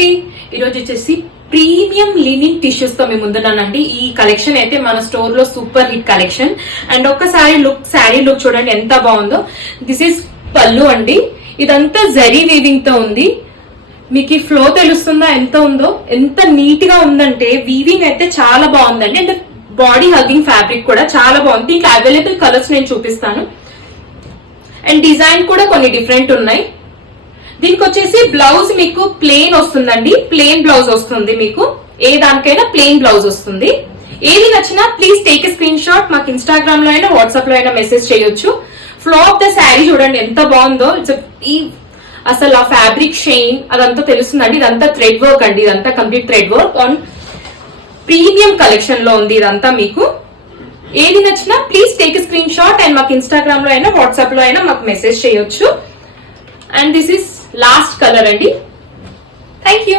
అండి, ఈరోజు వచ్చేసి ప్రీమియం లినిన్ టిష్యూస్ తో మేము ముందున్నానండి. ఈ కలెక్షన్ అయితే మన స్టోర్ లో సూపర్ హిట్ కలెక్షన్. అండ్ ఒక్కసారి శారీ లుక్ చూడండి ఎంత బాగుందో. దిస్ ఇస్ పళ్ళు అండి. ఇదంతా జరీ వీవింగ్ తో ఉంది. మీకు ఈ ఫ్లో తెలుస్తుందా ఎంత ఉందో, ఎంత నీట్ గా ఉందంటే వీవింగ్ అయితే చాలా బాగుందండి. అండ్ బాడీ హగ్గింగ్ ఫ్యాబ్రిక్ కూడా చాలా బాగుంది. దీనికి అవైలబుల్ కలర్స్ నేను చూపిస్తాను. అండ్ డిజైన్ కూడా కొన్ని డిఫరెంట్ ఉన్నాయి. దీనికి వచ్చేసి బ్లౌజ్ మీకు ప్లెయిన్ వస్తుందండి. ప్లెయిన్ బ్లౌజ్ వస్తుంది. మీకు ఏ దానికైనా ప్లెయిన్ బ్లౌజ్ వస్తుంది. ఏది నచ్చినా please take a screen shot. మాకు ఇన్స్టాగ్రామ్ లో అయినా వాట్సాప్ లో అయినా మెసేజ్ చేయొచ్చు. ఫ్లో ఆఫ్ ద శారీ చూడండి ఎంత బాగుందో. ఈ అసలు ఆ ఫ్యాబ్రిక్ షైన్ అదంతా తెలుస్తుందండి. ఇదంతా థ్రెడ్ వర్క్ అండి. ఇదంతా complete thread work on premium collection లో ఉంది. ఇదంతా మీకు ఏది నచ్చినా please take a screenshot and మాకు ఇన్స్టాగ్రామ్ లో అయినా వాట్సాప్ లో అయినా మాకు మెసేజ్ చేయొచ్చు. And this is last colour అండి. Thank you.